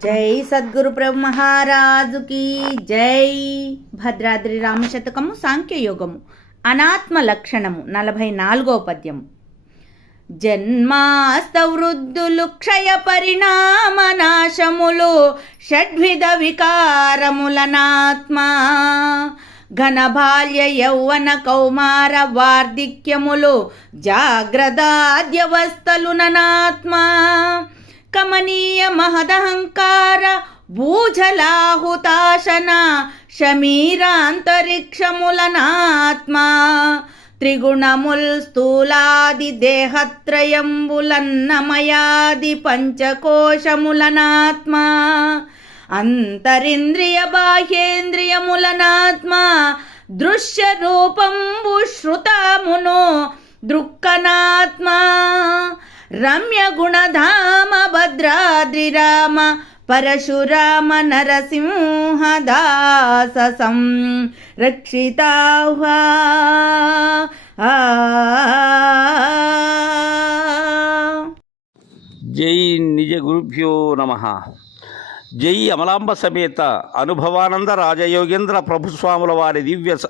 జై సద్గురు బ్రహ్మహారాజుకి జై. భద్రాద్రి రామశతకము సాంఖ్యయోగము. అనాత్మ లక్షణము నలభై నాలుగో పద్యము. జన్మాస్తవృద్ధులు క్షయ పరిణామ నాశములు షడ్విధ వికారములనాత్మ ఘన బాల్య యౌవన కౌమార వార్ధిక్యములు జాగ్రత్తాద్యవస్థలు ననాత్మ కమనీయ మహదహంకార భూజలాహుతాశన శమీరాంతరిక్షములనాత్మ త్రిగుణముల్ స్థూలాది దేహత్రయంబులన్నమయాది పంచకోశములనాత్మ అంతరింద్రియ బాహ్యేంద్రియములనాత్మ దృశ్య రూపంబు శ్రుతమును దృక్కనాత్మా రమ్య గుణధామ భద్రాద్రి రామ పరశురామ నరసింహ దాస ఆ. జై నిజ గురుభ్యో నమ. జై అమలాంబ సమేత అనుభవానంద రాజయోగేంద్ర ప్రభుస్వాముల వారి దివ్య స-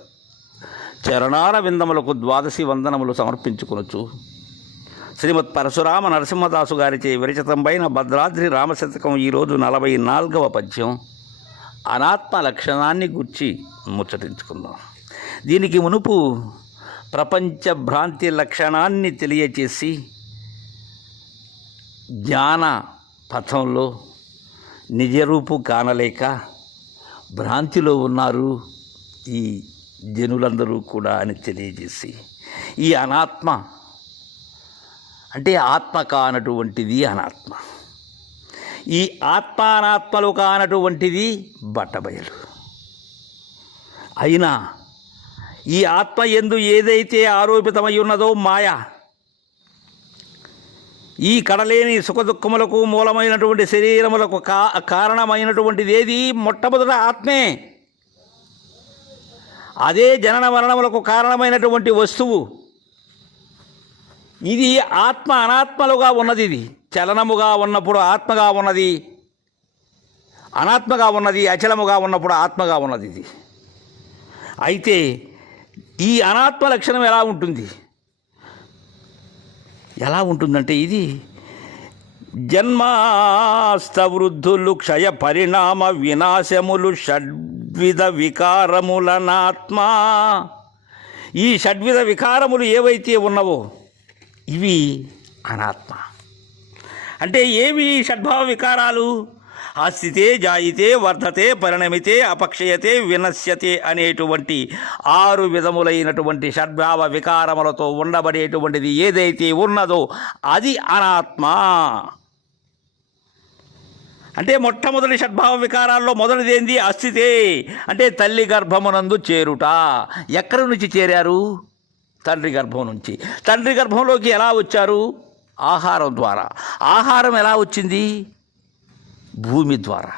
చరణార విందములకు ద్వాదశి వందనములు సమర్పించుకొనొచ్చు. శ్రీమద్ పరశురామ నరసింహదాసు గారిచే విరచితంపైన భద్రాద్రి రామశతకం ఈరోజు నలభై నాలుగవ పద్యం. అనాత్మ లక్షణాన్ని గుర్చి ముచ్చటించుకుందాం. దీనికి మునుపు ప్రపంచ భ్రాంతి లక్షణాన్ని తెలియచేసి జ్ఞాన పథంలో నిజరూపు కానలేక భ్రాంతిలో ఉన్నారు ఈ జనులందరూ కూడా అని తెలియజేసి ఈ అనాత్మ అంటే ఆత్మ కానటువంటిది అనాత్మ. ఈ ఆత్మ అనాత్మలు కానటువంటిది బట్టబయలు. అయినా ఈ ఆత్మ ఎందు ఏదైతే ఆరోపితమై ఉన్నదో మాయ ఈ కడలేని సుఖదుఖములకు మూలమైనటువంటి శరీరములకు కా కారణమైనటువంటిది ఏది మొట్టమొదట ఆత్మే. అదే జనన మరణములకు కారణమైనటువంటి వస్తువు. ఇది ఆత్మ అనాత్మలుగా ఉన్నది ఇది. చలనముగా ఉన్నప్పుడు ఆత్మగా ఉన్నది. అనాత్మగా ఉన్నది అచలముగా ఉన్నప్పుడు ఆత్మగా ఉన్నది ఇది. అయితే ఈ అనాత్మ లక్షణం ఎలా ఉంటుంది? ఎలా ఉంటుందంటే ఇది జన్మాస్తవృద్ధులు క్షయ పరిణామ వినాశములు షడ్విధ వికారములనాత్మ. ఈ షడ్విధ వికారములు ఏవైతే ఉన్నవో ఇవి అనాత్మ. అంటే ఏవి షడ్భావ వికారాలు? ఆస్థితే జాయితే వర్ధతే పరిణమితే అపక్షయతే వినశ్యతే అనేటువంటి ఆరు విధములైనటువంటి షడ్భావ వికారములతో ఉండబడేటువంటిది ఏదైతే ఉన్నదో అది అనాత్మ. అంటే మొట్టమొదటి షడ్భావ వికారాల్లో మొదటిదేంది? అస్థితే అంటే తల్లి గర్భమునందు చేరుట. ఎక్కడి నుంచి చేరారు? తండ్రి గర్భం నుంచి. తండ్రి గర్భంలోకి ఎలా వచ్చారు? ఆహారం ద్వారా. ఆహారం ఎలా వచ్చింది? భూమి ద్వారా.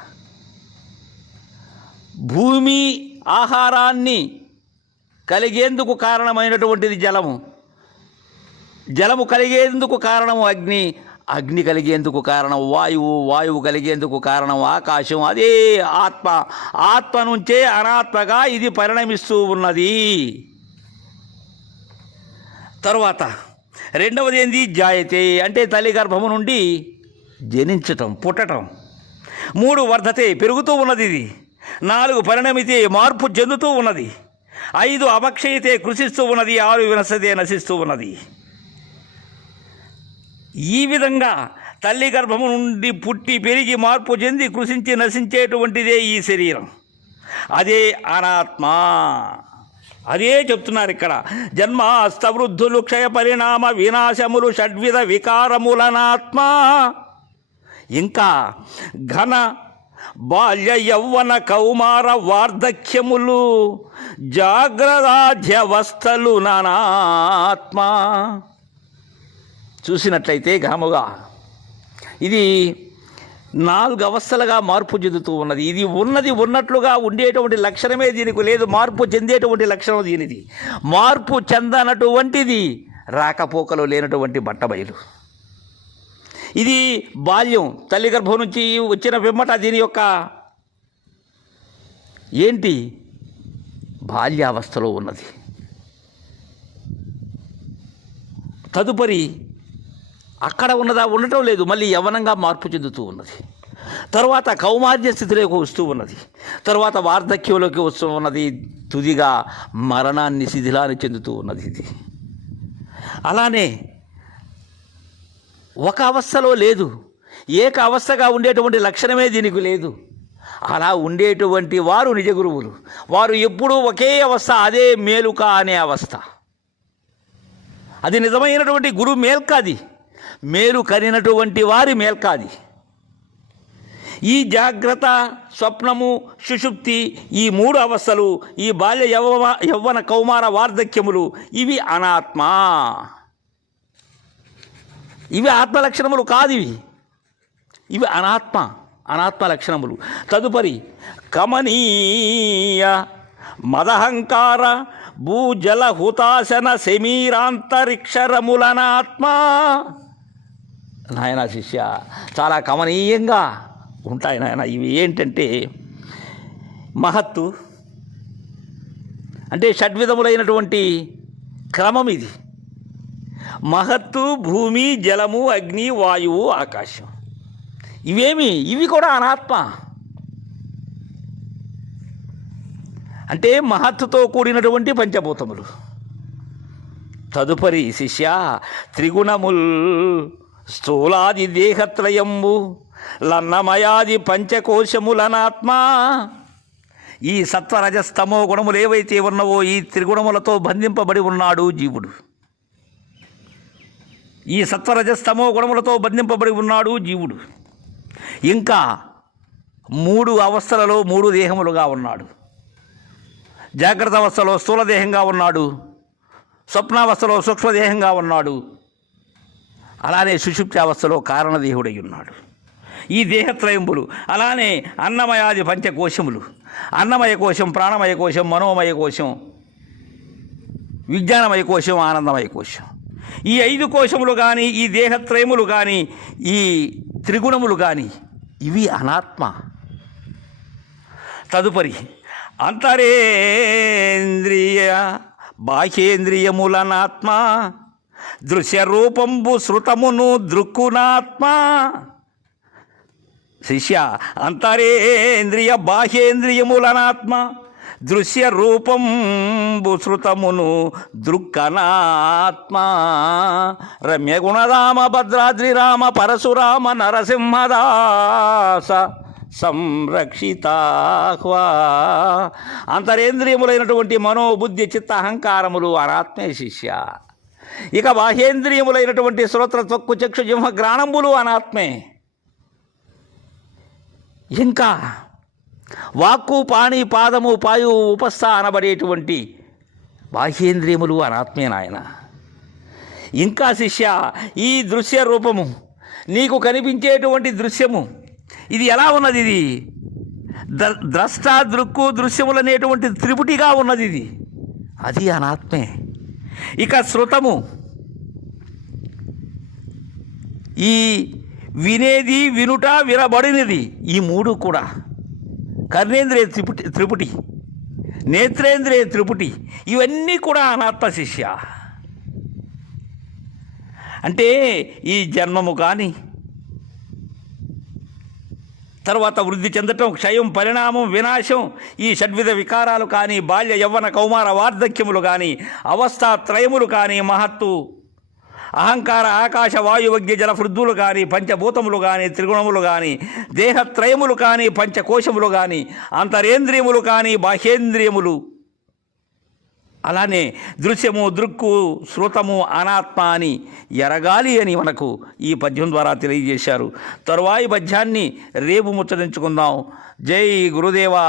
భూమి ఆహారాన్ని కలిగేందుకు కారణమైనటువంటిది జలము. జలము కలిగేందుకు కారణము అగ్ని. అగ్ని కలిగేందుకు కారణం వాయువు. వాయువు కలిగేందుకు కారణం ఆకాశం. అదే ఆత్మ. ఆత్మ నుంచే అనాత్మగా ఇది పరిణమిస్తూ ఉన్నది. తరువాత రెండవది ఏంది జాయతే. అంటే తల్లి గర్భము నుండి జనించటం పుట్టటం. మూడు వర్ధతే పెరుగుతూ ఉన్నది ఇది. నాలుగు పరిణమితే మార్పు చెందుతూ ఉన్నది. ఐదు అపక్షయితే కృషిస్తూ ఉన్నది. ఆరు వినసతే నశిస్తూ ఉన్నది. ఈ విధంగా తల్లి గర్భము నుండి పుట్టి పెరిగి మార్పు చెంది కృషించి నశించేటువంటిదే ఈ శరీరం. అదే అనాత్మ. అదే చెప్తున్నారు ఇక్కడ. జన్మ అస్తవృద్ధులు క్షయ పరిణామ వినాశములు షడ్విధ వికారములనాత్మ. ఇంకా ఘన బాల్య యౌవన కౌమార వార్ధక్యములు జాగ్రత్తాధ్యవస్థలు నానాత్మ. చూసినట్లయితే ఘనముగా ఇది నాలుగు అవస్థలుగా మార్పు చెందుతూ ఉన్నది. ఇది ఉన్నది ఉన్నట్లుగా ఉండేటువంటి లక్షణమే దీనికి లేదు. మార్పు చెందేటువంటి లక్షణం దీనిది. మార్పు చెందనటువంటిది రాకపోకలు లేనటువంటి బట్టబయలు ఇది బాల్యం. తల్లి గర్భం నుంచి వచ్చిన పిమ్మట దీని యొక్క ఏంటి? బాల్యావస్థలో ఉన్నది. తదుపరి అక్కడ ఉన్నదా ఉండటం లేదు. మళ్ళీ యవనంగా మార్పు చెందుతూ ఉన్నది. తర్వాత కౌమార్య స్థితిలోకి వస్తూ ఉన్నది. తర్వాత వార్ధక్యంలోకి వస్తూ ఉన్నది. తుదిగా మరణాన్ని శిథిలాన్ని చెందుతూ ఉన్నది ఇది. అలానే ఒక అవస్థలో లేదు. ఏక అవస్థగా ఉండేటువంటి లక్షణమే దీనికి లేదు. అలా ఉండేటువంటి వారు నిజ గురువులు. వారు ఎప్పుడూ ఒకే అవస్థ అదే మేలుక అనే అవస్థ. అది నిజమైనటువంటి గురు మేల్కాది మేలు కరినటువంటి వారి మేల్కాది ఈ జాగ్రత్త స్వప్నము సుషుప్తి ఈ మూడు అవస్థలు ఈ బాల్య యవ్వ యవ్వన కౌమార వార్ధక్యములు ఇవి అనాత్మ. ఇవి ఆత్మ లక్షణములు కాదు ఇవి. ఇవి అనాత్మ అనాత్మ లక్షణములు. తదుపరి కమనీయ మదహంకార భూజల హుతాశన శమీరాంతరిక్షరములనాత్మా నాయన శిష్య చాలా కమనీయంగా ఉంటాయి నాయన. ఇవి ఏంటంటే మహత్తు అంటే షడ్విధములైనటువంటి క్రమం ఇది. మహత్తు భూమి జలము అగ్ని వాయువు ఆకాశం. ఇవేమి ఇవి కూడా అనాత్మ. అంటే మహత్తుతో కూడినటువంటి పంచభూతములు. తదుపరి శిష్య త్రిగుణముల్ స్థూలాది దేహత్రయంబు లన్నమయాది పంచకోశములనాత్మ. ఈ సత్వరజస్తమో గుణములు ఏవైతే ఉన్నవో ఈ త్రిగుణములతో బంధింపబడి ఉన్నాడు జీవుడు. ఈ సత్వరజస్తమో గుణములతో బంధింపబడి ఉన్నాడు జీవుడు. ఇంకా మూడు అవస్థలలో మూడు దేహములుగా ఉన్నాడు. జాగ్రత్త అవస్థలో స్థూలదేహంగా ఉన్నాడు. స్వప్నావస్థలో సూక్ష్మదేహంగా ఉన్నాడు. అలానే సుషుప్తి అవస్థలో కారణదేహుడై ఉన్నాడు ఈ దేహత్రయంబులు అలానే అన్నమయాది పంచకోశములు. అన్నమయ కోశం ప్రాణమయ కోశం మనోమయ కోశం విజ్ఞానమయ కోశం ఆనందమయ కోశం. ఈ ఐదు కోశములు కానీ ఈ దేహత్రయములు కానీ ఈ త్రిగుణములు కానీ ఇవి అనాత్మ. తదుపరి అంతరేంద్రియ బాహ్యేంద్రియములనాత్మ. దృశ్యరూపంబు శృతమును దృక్కునాత్మ. శిష్య అంతరేంద్రియ బాహ్యేంద్రియములనాత్మ. దృశ్య రూపంబు శృతమును దృక్కనాత్మ. రమ్య గుణరామ భద్రాద్రి రామ పరశురామ నరసింహదాస సంరక్షితాహ్వా అంతరేంద్రియములైనటువంటి మనోబుద్ధి చిత్త అహంకారములు అనాత్మే శిష్య. ఇక బాహ్యేంద్రియములైనటువంటి శ్రోత్ర త్వక్కు చక్షు జింహ గ్రాణంబులు అనాత్మే. ఇంకా వాక్కు పాణి పాదము పాయు ఉపస్థ అనబడేటువంటి బాహ్యేంద్రియములు అనాత్మే నాయన. ఇంకా శిష్య ఈ దృశ్య రూపము నీకు కనిపించేటువంటి దృశ్యము ఇది ఎలా ఉన్నది ఇది? ద- ద్రష్ట దృక్కు దృశ్యములనేటువంటి త్రిపుటిగా ఉన్నది ఇది. అది అనాత్మే. ఇక శృతము ఈ వినేది వినుట వినబడినది. ఈ మూడు కూడా. కర్ణేంద్రియ త్రిపుటి త్రిపుటి నేత్రేంద్రియ త్రిపుటి ఇవన్నీ కూడా అనాత్మ శిష్య. అంటే ఈ జన్మము కానీ తర్వాత వృద్ధి చెందటం క్షయం పరిణామం వినాశం ఈ షడ్విధ వికారాలు కానీ బాల్య యవ్వన కౌమార వార్ధక్యములు కానీ అవస్థాత్రయములు కానీ మహత్తు. అహంకార ఆకాశ వాయువగ్య జల వృద్ధులు కానీ పంచభూతములు కానీ త్రిగుణములు కానీ దేహత్రయములు కానీ పంచకోశములు కానీ అంతరేంద్రియములు కానీ బాహ్యేంద్రియములు. అలానే దృశ్యము దృక్కు శృతము అనాత్మ అని ఎరగాలి అని మనకు ఈ పద్యం ద్వారా తెలియజేశారు. తరువాయి పద్యాన్ని రేపు ముచ్చరించుకుందాం జై గురుదేవా!